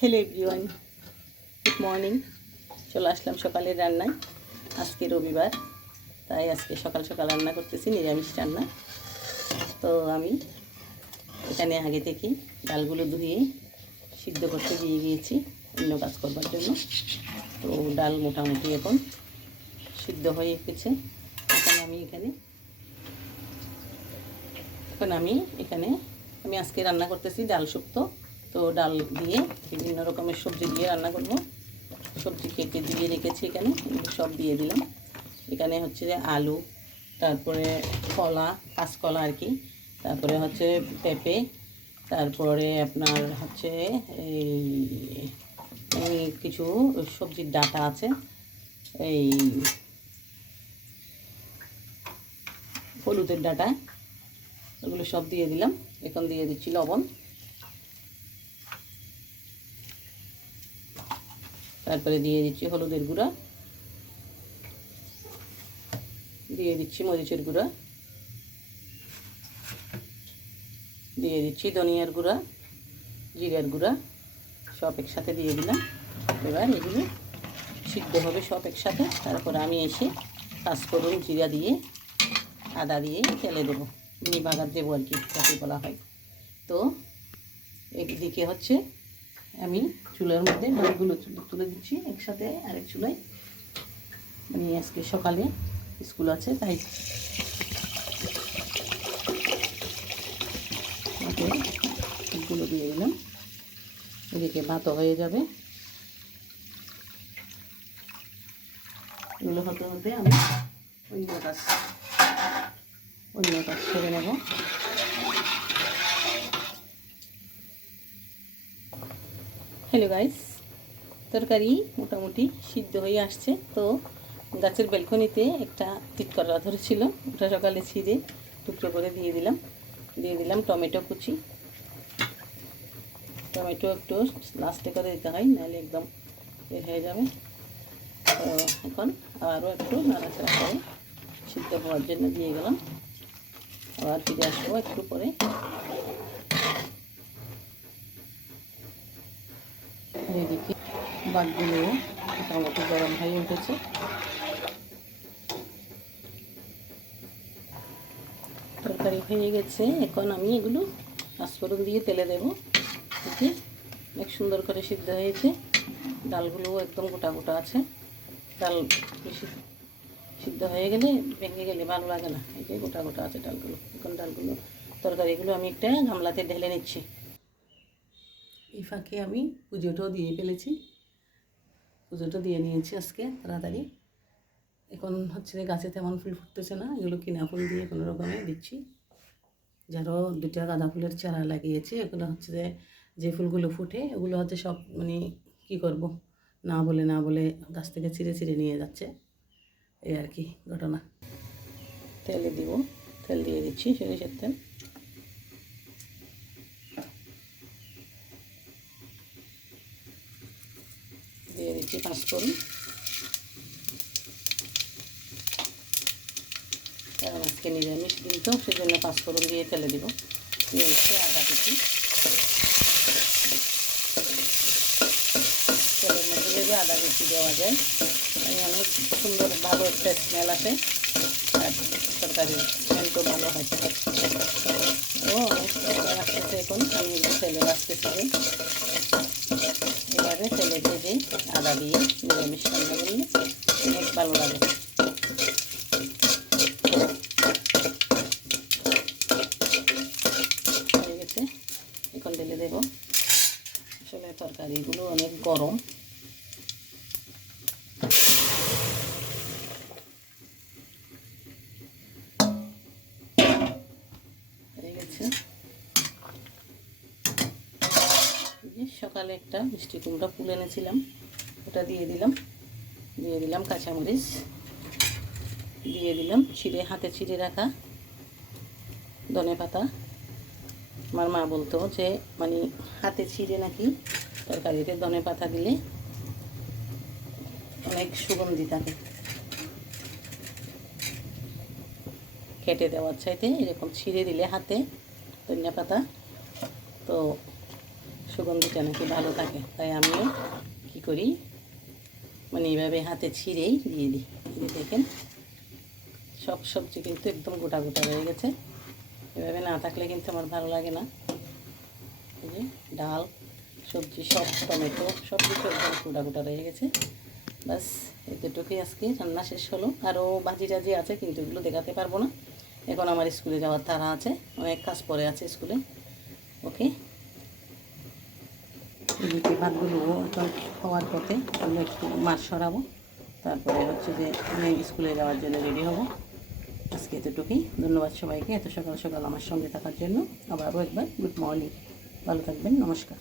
Hello everyone, good morning. চলে আসলাম সকালের রান্নায়। আজকে রবিবার, তাই আজকে সকাল সকাল রান্না করতেছি নিরামিষ রান্না। তো আমি এখানে আগে থেকেই ডালগুলো ধুয়ে সিদ্ধ করতে দিয়ে গিয়েছি অন্য কাজ করবার জন্য। তো ডাল মোটামুটি এখন সিদ্ধ হয়ে গেছে। আমি আজকে রান্না করতেছি ডাল শুক্তো। তো ডাল দিয়ে বিভিন্ন রকমের সবজি দিয়ে রান্না করব। সবজি কেটে দিয়ে রেখেছি, এখানে সব দিয়ে দিলাম। এখানে হচ্ছে যে আলু, তারপরে কলা, কাঁচকলা আর কি, তারপরে হচ্ছে পেঁপে, তারপরে আপনার হচ্ছে এই কিছু সবজির ডাঁটা আছে, এই হলুদের ডাঁটা, ওগুলো সব দিয়ে দিলাম। এখন দিয়ে দিচ্ছি লবণ, তারপরে দিয়ে দিচ্ছি হলুদের গুঁড়া, দিয়ে দিচ্ছি মরিচের গুঁড়া, দিয়ে দিচ্ছি ধনিয়ার গুঁড়া, জিরার গুঁড়া, সব একসাথে দিয়ে দিলাম। এবার এগুলো সিদ্ধ হবে সব একসাথে। তারপর আমি এসে পাঁচফোড়ন, জিরা দিয়ে আদা দিয়ে তেলে দেবো, মিনি বাগার দেবো আর কি, যাকে বলা হয়। তো একদিকে হচ্ছে আমি চুলার মধ্যে ডালগুলো তুলে দিচ্ছি একসাথে আরেক চুলায়। আমি আজকে সকালে স্কুল আছে তাই গুলো দিয়ে দিলাম। এদিকে ভাতও হয়ে যাবে। এগুলো হতে হতে আমি অন্য কাজ করে নেব। হ্যালো গাইস, তরকারি মোটামুটি সিদ্ধ হয়ে আসছে। তো গাছের ব্যালকনিতে একটা তিতকলা ধরেছিল, ওটা সকালে ছিঁড়ে টুকরো করে দিয়ে দিলাম টমেটো কুচি। টমেটো একটু লাস্টে করে দিতে হয়, নাহলে একদম হয়ে যাবে। তো এখন আবারও একটু নাড়াচাড়া করে সিদ্ধ হওয়ার জন্য দিয়ে গেলাম। আবার ফিরে আসবো একটু পরে। এদিকে বাদগুলো মোটামুটি গরম হয়ে উঠেছে। তরকারি হয়ে গেছে। এখন আমি এগুলো পাঁচফোড়ন দিয়ে তেলে দেবো। দেখি অনেক সুন্দর করে সিদ্ধ হয়েছে। ডালগুলোও একদম গোটা গোটা আছে। ডাল বেশি সিদ্ধ হয়ে গেলে ভেঙে গেলে ভালো লাগে না, এই যে গোটা গোটা আছে ডালগুলো। এখন তরকারিগুলো আমি একটা গামলাতে ঢেলে নিচ্ছি। এই ফাঁকে আমি পুজোটাও দিয়ে ফেলেছি, পুজোটা দিয়ে নিয়েছি আজকে তাড়াতাড়ি। এখন হচ্ছে গাছে তেমন ফুল ফুটতেছে না, এগুলো কিনা ফুল দিয়ে কোনো রকমে দিচ্ছি। যারও দুটা গাঁদা ফুলের চারা লাগিয়েছি, এগুলো হচ্ছে যে ফুলগুলো ফুটে ওগুলো হচ্ছে সব মানে কী করব, না বলে গাছ থেকে ছিঁড়ে নিয়ে যাচ্ছে, এই আর কি ঘটনা। তেলে দিব, তেল দিয়ে দিচ্ছি সরিষার তেল। দিয়ে দিচ্ছি পাঁচফোড়ন। কারণ আজকে নিরামিষ দিন তো, সেজন্য পাঁচফোড়ন দিয়ে তেলে দিব। দিয়ে দিচ্ছি আদা কুচি। তেলের মধ্যে যদি আদা কুচি দেওয়া যায় আমি অনেক সুন্দর ভালো একটা স্মেল আসে, আর তরকারির স্মেলটাও ভালো হয়। তো অনেক তরকারি আসতেছে। এখন আমি তেলে আসতেছি যে এভাবে তেলে ভেজে আদা দিয়ে নিরামিষ রান্না করলে অনেক ভালো লাগে। হয়ে গেছে, এখন ঢেলে দেব। আসলে তরকারিগুলো অনেক গরম। হয়ে গেছে। সকালে একটা মিষ্টি কুমড়া ফুল এনেছিলাম, ওটা দিয়ে দিলাম কাঁচামরিচ, দিয়ে দিলাম হাতে ছিঁড়ে রাখা ধনেপাতা। আমার মা বলতো যে মানে হাতে ছিঁড়ে নাকি তরকারিতে ধনেপাতা দিলে অনেক সুগন্ধি থাকে, কেটে দেওয়ার চাইতে এরকম ছিঁড়ে দিলে হাতে ধনেপাতা তো সুগন্ধিটা নাকি ভালো থাকে, তাই আমিও কী করি মানে এইভাবে হাতে ছিঁড়েই দিয়ে দিই। এই দেখেন সব সবজি কিন্তু একদম গোটা গোটা রয়ে গেছে। এভাবে না থাকলে কিন্তু আমার ভালো লাগে না। এই যে ডাল সবজি সব টমেটো সব কিছু একদম গোটা গোটা রয়ে গেছে। বাস এতটুকুই আজকে রান্না শেষ হলো। আরও ভাজি টাজি আছে কিন্তু এগুলো দেখাতে পারবো না, এখন আমার স্কুলে যাওয়ার তাড়া আছে, অনেক কাজ পড়ে আছে স্কুলে। ওকে, এদিকে ভাতগুলো হওয়ার পথে আমরা একটু মাছ সরাবো, তারপরে হচ্ছে যে আমি স্কুলে যাওয়ার জন্য রেডি হব। আজকে এতটুকুই। ধন্যবাদ সবাইকে এত সকাল সকাল আমার সঙ্গে থাকার জন্য। আবারও একবার গুড মর্নিং, ভালো থাকবেন, নমস্কার।